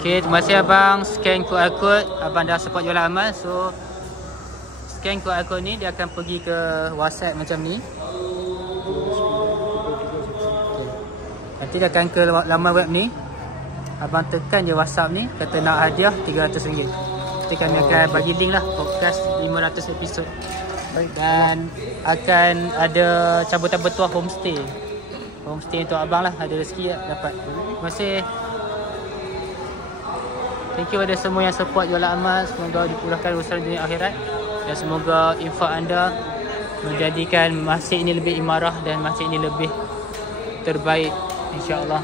Okay, terima kasih abang. Scan QR code. Abang dah support jualan amal. So scan QR code ni, dia akan pergi ke WhatsApp macam ni. Okay. Nanti dia akan ke laman web ni. Abang tekan je WhatsApp ni, kata nak hadiah RM300. Nanti kami akan bagi link lah podcast 500 episod. Dan akan ada cabutan bertuah homestay. Homestay untuk abang lah, ada rezeki dapat. Terima kasih. Thank you kepada semua yang support jualan amal. Semoga dipulahkan urusan dunia akhirat. Dan semoga infak anda menjadikan masjid ini lebih imarah dan masjid ini lebih terbaik, insya-Allah.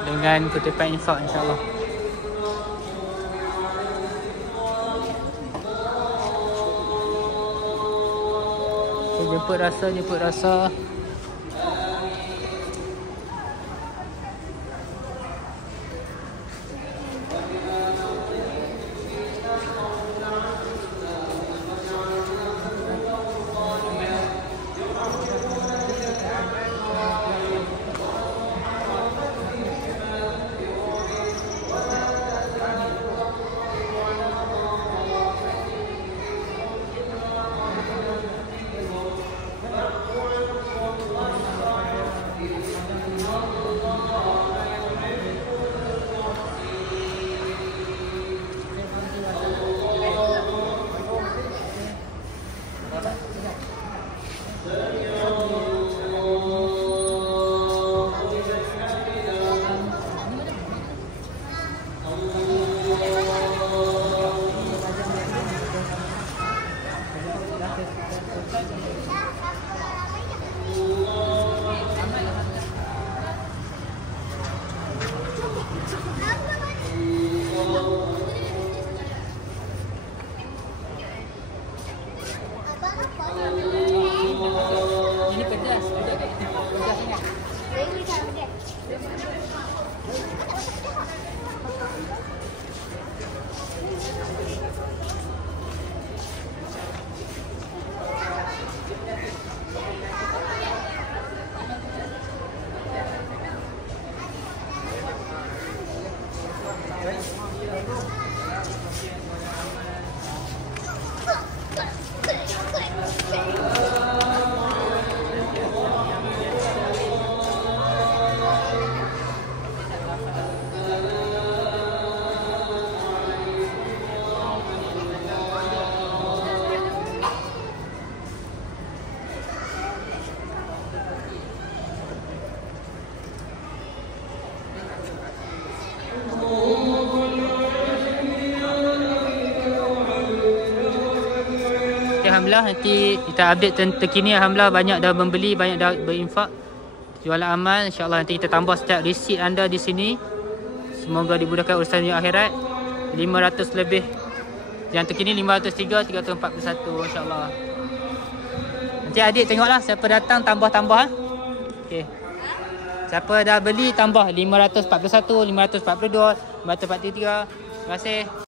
Dengan kutipan infak, insya-Allah. Jemput rasa. Ini pedas. Pedas sangat. Alhamdulillah, nanti kita update terkini. Alhamdulillah, banyak dah membeli, banyak dah berinfak jualan amal. InsyaAllah nanti kita tambah setiap resit anda di sini. Semoga dimudahkan urusan dunia akhirat. 500 lebih. Yang terkini 503, 341, insyaAllah. Nanti adik tengoklah siapa datang, tambah-tambah. Okay. Siapa dah beli, tambah 541, 542, 543. Terima kasih.